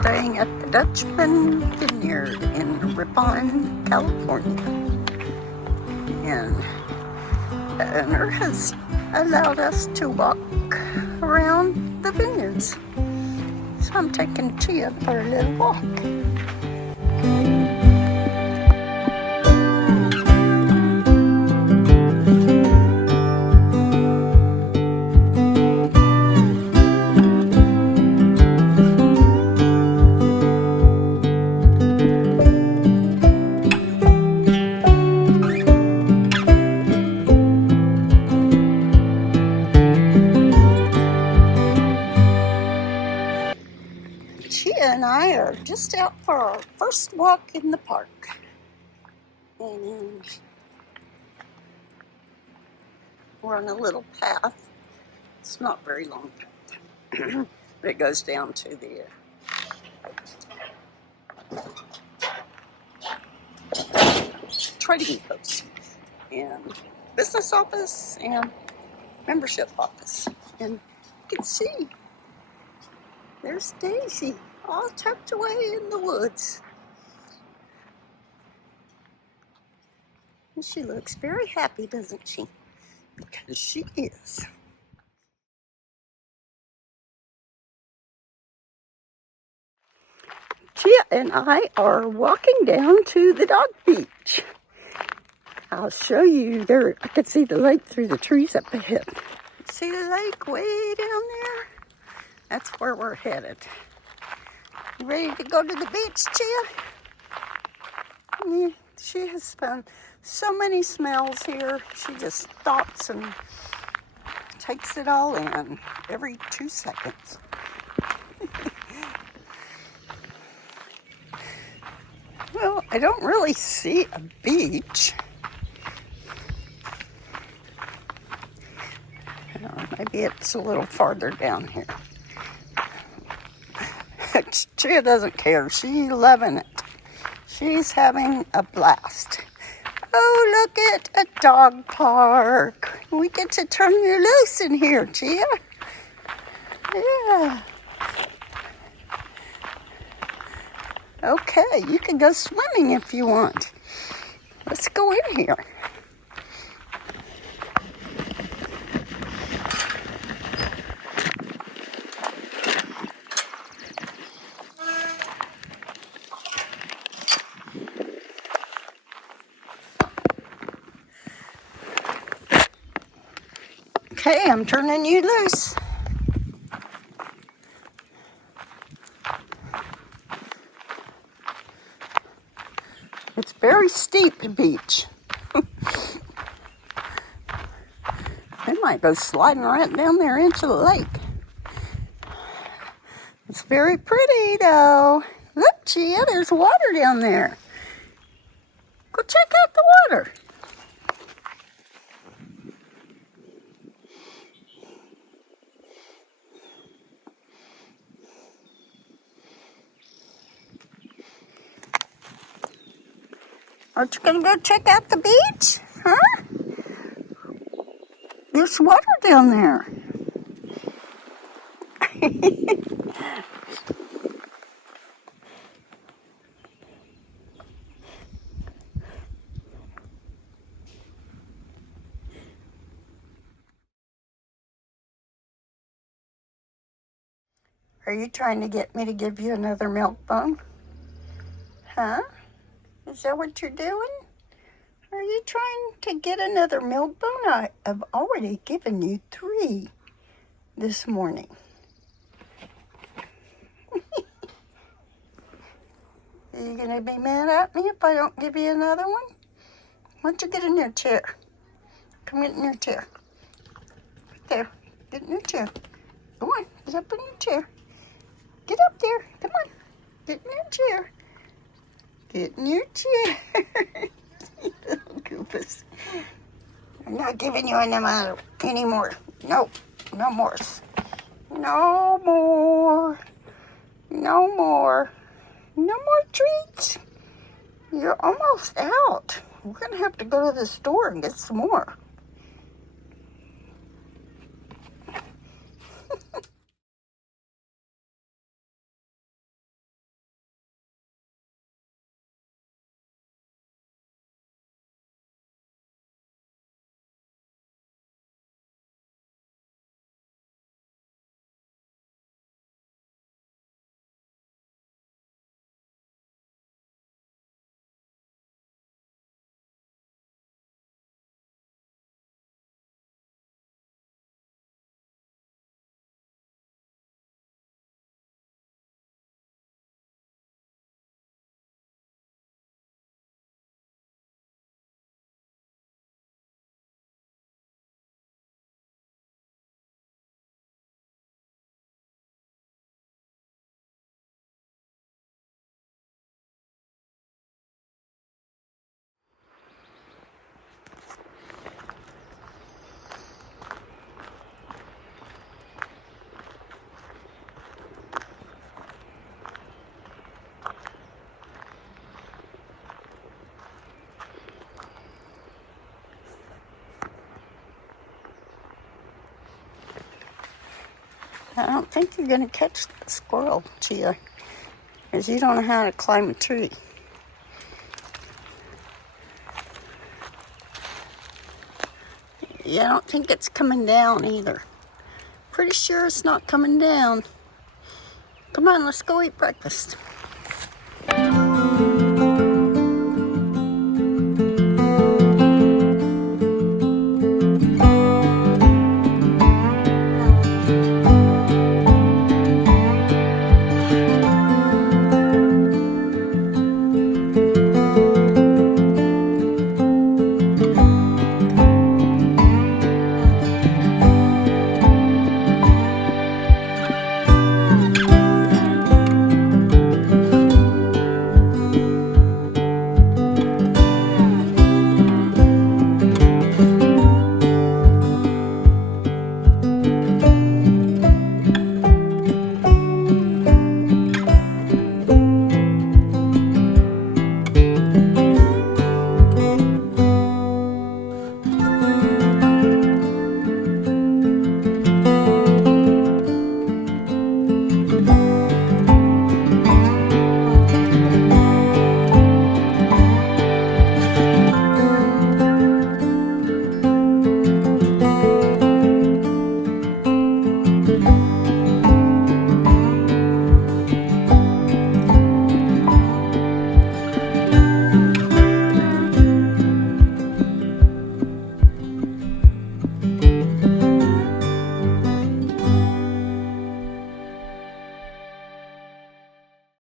staying at the Dutchman Vineyard in Ripon, California. And the owner has allowed us to walk around the vineyards. So I'm taking Chia for a little walk. Chia and I are just out for our first walk in the park. And we're on a little path. It's not very long path, but it goes down to the trading post and business office and membership office. And you can see there's Daisy all tucked away in the woods. And she looks very happy, doesn't she? Because she is. Chia and I are walking down to the dog beach. I'll show you there. I can see the lake through the trees up ahead. See the lake way down there? That's where we're headed. You ready to go to the beach, Chia? Yeah, she has found so many smells here. She just stops and takes it all in every 2 seconds. Well, I don't really see a beach. Maybe it's a little farther down here. Chia doesn't care. She's loving it. She's having a blast. Oh, look at a dog park. We get to turn you loose in here, Chia. Yeah. Okay, you can go swimming if you want. Let's go in here. Okay, I'm turning you loose. It's very steep, the beach. They might go sliding right down there into the lake. It's very pretty, though. Look, Chia, there's water down there. Go check out the water. Aren't you gonna go check out the beach? Huh? There's water down there. Are you trying to get me to give you another milk bone? Huh? Is that what you're doing? Are you trying to get another milk bone? I have already given you 3 this morning. Are you going to be mad at me if I don't give you another one? Why don't you get in your chair? Come get in your chair. Right there. Get in your chair. Go on. Get up in your chair. Get up there. Come on. Get in your chair. Get in your chair. You little goofus. I'm not giving you any more. Nope. No more. No more. No more. No more treats. You're almost out. We're going to have to go to the store and get some more. I don't think you're going to catch the squirrel, Chia, because you don't know how to climb a tree. Yeah, I don't think it's coming down either. Pretty sure it's not coming down. Come on, let's go eat breakfast.